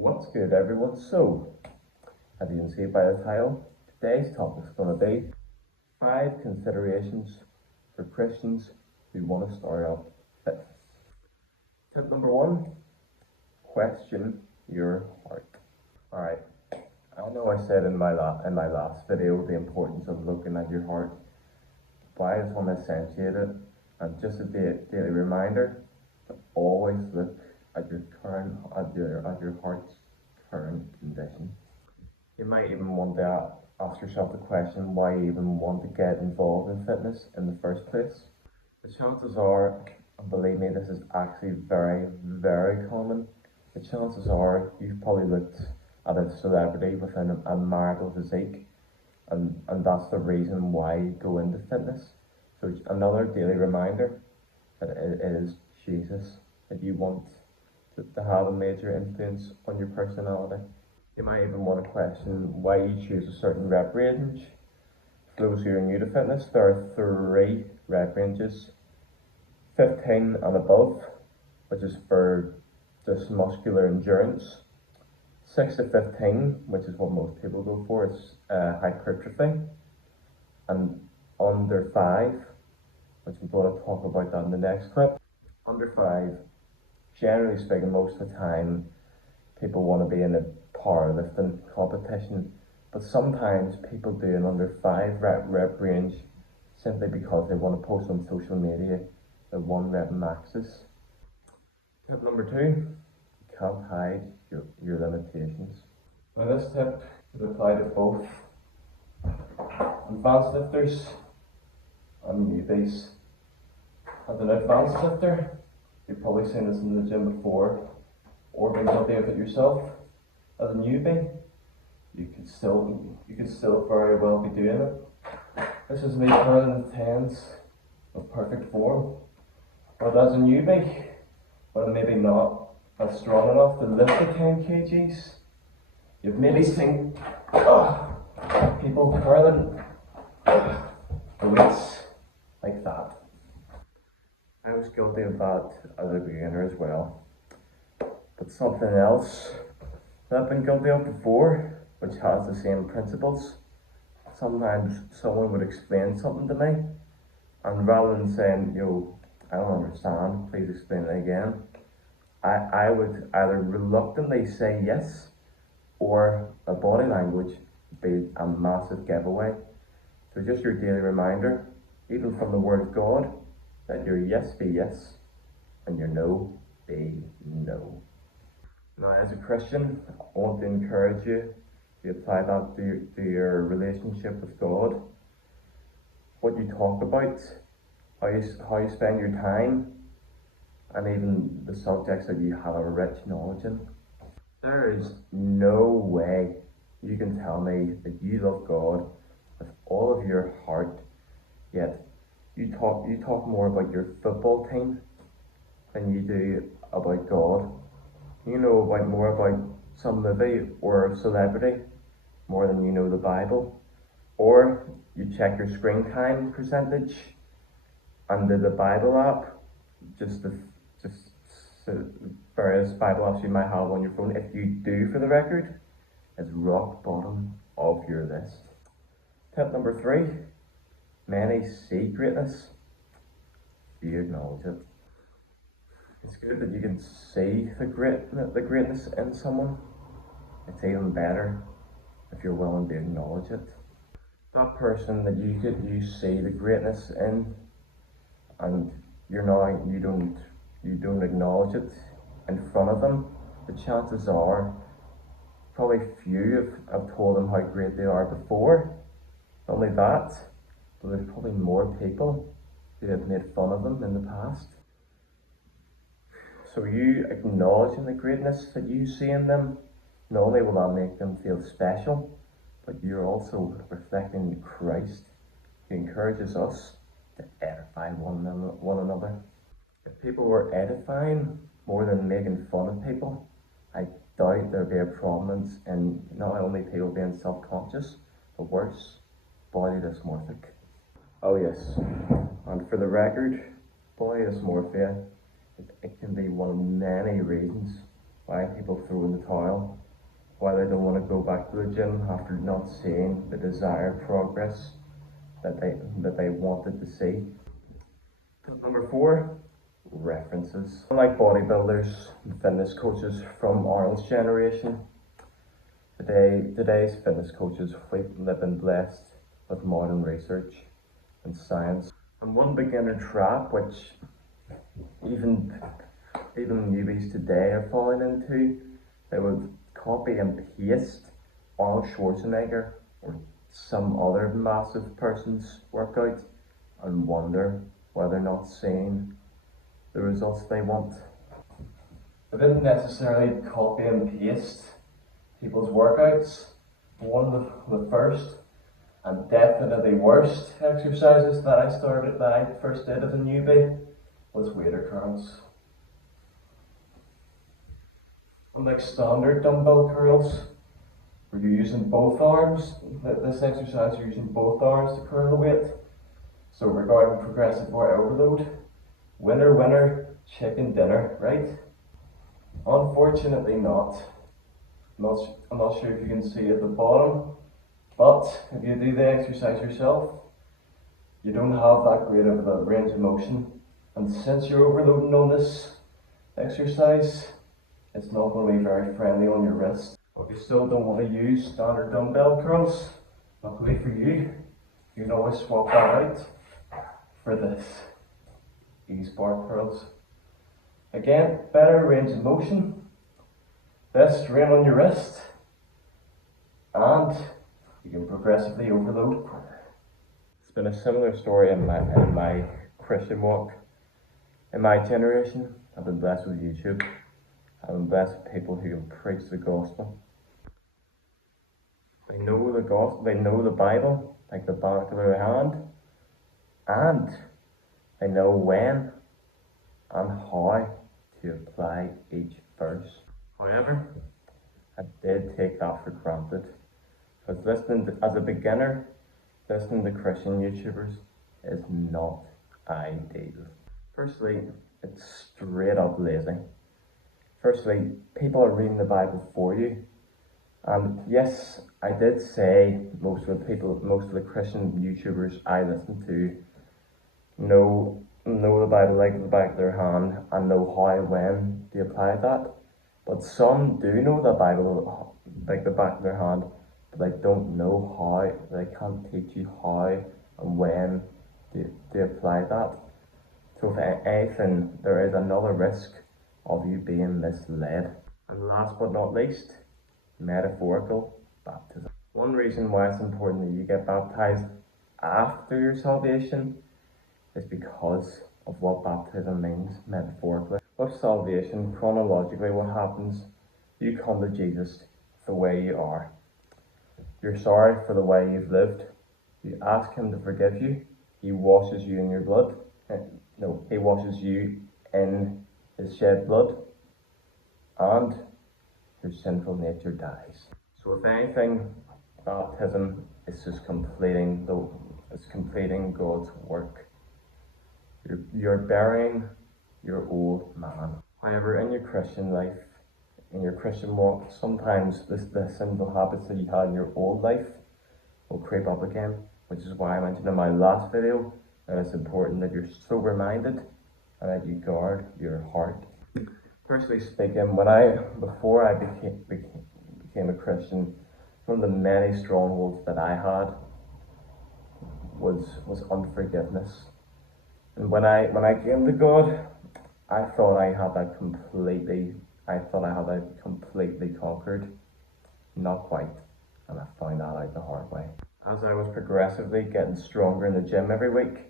What's good, everyone? So, as you can see by the title, today's topic is going to be 5 considerations for Christians who want to start up fitness. Tip number 1, question your heart. Alright, I know I said in my last video the importance of looking at your heart, but I just want to accentuate it, and just a daily reminder to always look at your heart's current condition. You might even want to ask yourself the question why you even want to get involved in fitness in the first place. The chances are, and believe me, this is actually very, very common. The chances are you've probably looked at a celebrity with an admirable physique, and that's the reason why you go into fitness. So another daily reminder that it is Jesus that you want to have a major influence on your personality. You might even want to question why you choose a certain rep range. For those who are new to fitness, there are 3 rep ranges: 15 and above, which is for just muscular endurance; 6 to 15, which is what most people go for, is hypertrophy; and under 5, which I'm going to talk about that in the next clip. Under 5, generally speaking, most of the time, people want to be in a powerlifting competition, but sometimes people do an under 5 rep range simply because they want to post on social media the 1 rep maxes. Tip number 2, you can't hide your limitations. Now this tip is applied to both advanced lifters and newbies. As an advanced lifter, you've probably seen this in the gym before, or been guilty of it yourself. As a newbie, you could still very well be doing it. This is me curling the 10s with perfect form. But as a newbie, when I'm maybe not as strong enough to lift the 10 kgs, you've maybe seen people curling the weights like that. I was guilty of that as a beginner as well. But something else that I've been guilty of before, which has the same principles. Sometimes someone would explain something to me, and rather than saying, I don't understand, please explain it again, I would either reluctantly say yes, or my body language would be a massive giveaway. So just your daily reminder, even from the Word of God, let your yes be yes, and your no be no. Now, as a Christian, I want to encourage you to apply that to your relationship with God. What you talk about, how you spend your time, and even the subjects that you have a rich knowledge in. There is no way you can tell me that you love God with all of your heart, yet you talk more about your football team than you do about God. You know more about some movie or celebrity more than you know the Bible. Or you check your screen time percentage under the Bible app, just various Bible apps you might have on your phone. If you do, for the record, is rock bottom of your list. Tip number 3, many see greatness, few acknowledge it. It's good that you can see the greatness in someone. It's even better if you're willing to acknowledge it. That person that you see the greatness in, and you don't acknowledge it in front of them, the chances are probably few have told them how great they are before. Not only that, but there's probably more people who have made fun of them in the past. So you acknowledging the greatness that you see in them, not only will that make them feel special, but you're also reflecting Christ, who encourages us to edify one another. If people were edifying more than making fun of people, I doubt there'd be a prominence in not only people being self-conscious, but worse, body dysmorphic. Oh yes, and for the record, body dysmorphia, it can be one of many reasons why people throw in the towel, why they don't want to go back to the gym after not seeing the desired progress that they wanted to see. Tip number 4, references. Unlike bodybuilders and fitness coaches from Arnold's generation, today's fitness coaches have been blessed with modern research and science. And one beginner trap which even newbies today are falling into, they would copy and paste Arnold Schwarzenegger or some other massive person's workout and wonder why they're not seeing the results they want. They didn't necessarily copy and paste people's workouts. One of the first and definitely worst exercises that I first did as a newbie was waiter curls. Unlike standard dumbbell curls, where you're using both arms, this exercise you're using both arms to curl the weight. So regarding progressive overload, winner, chicken dinner, right? Unfortunately not. I'm not sure if you can see at the bottom, but if you do the exercise yourself, you don't have that great of a range of motion. And since you're overloading on this exercise, it's not going to be very friendly on your wrist. But if you still don't want to use standard dumbbell curls, luckily for you, you can always swap that out for this ease bar curls. Again, better range of motion, less strain on your wrist, and you can progressively overload. It's been a similar story in my Christian walk. In my generation, I've been blessed with YouTube. I've been blessed with people who can preach the gospel. They know the gospel, they know the Bible like the back of their hand, and they know when and how to apply each verse. However, I did take that for granted, because as a beginner, listening to Christian YouTubers is not ideal. Firstly, it's straight up lazy. Firstly, people are reading the Bible for you. And yes, I did say most of the Christian YouTubers I listen to know the Bible like the back of their hand and know how and when to apply that. But some do know the Bible like the back of their hand, but they don't know how. They can't teach you how and when to apply that. So if anything, there is another risk of you being misled. And last but not least, metaphorical baptism. One reason why it's important that you get baptized after your salvation is because of what baptism means metaphorically. With salvation, chronologically what happens, you come to Jesus the way you are. You're sorry for the way you've lived. You ask him to forgive you. He washes you in your blood. He washes you in his shed blood, and your sinful nature dies. So if anything, baptism is just completing God's work. You're burying your old man. However, in your Christian life, in your Christian walk, sometimes the sinful habits that you had in your old life will creep up again, which is why I mentioned in my last video that it's important that you're sober-minded and that you guard your heart. Personally speaking, before I became a Christian, one of the many strongholds that I had was unforgiveness. And when I came to God, I thought I had that completely conquered. Not quite, and I found that out the hard way. As I was progressively getting stronger in the gym every week,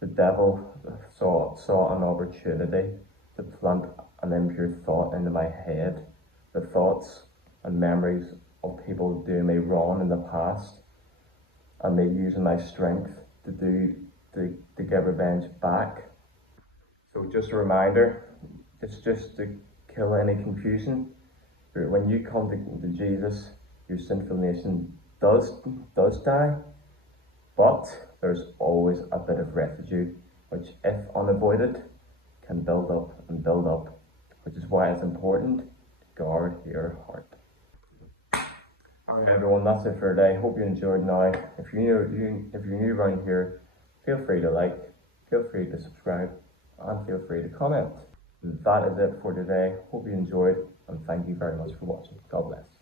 the devil saw an opportunity to plant an impure thought into my head. The thoughts and memories of people doing me wrong in the past, and me using my strength to get revenge back. So just a reminder, it's just to kill any confusion. When you come to Jesus, your sinful nature does die, but there's always a bit of residue, which if unavoided, can build up, which is why it's important to guard your heart. Alright everyone, that's it for today. Hope you enjoyed now. If you're new around here, feel free to like, feel free to subscribe, and feel free to comment. That is it for today. Hope you enjoyed, and thank you very much for watching. God bless.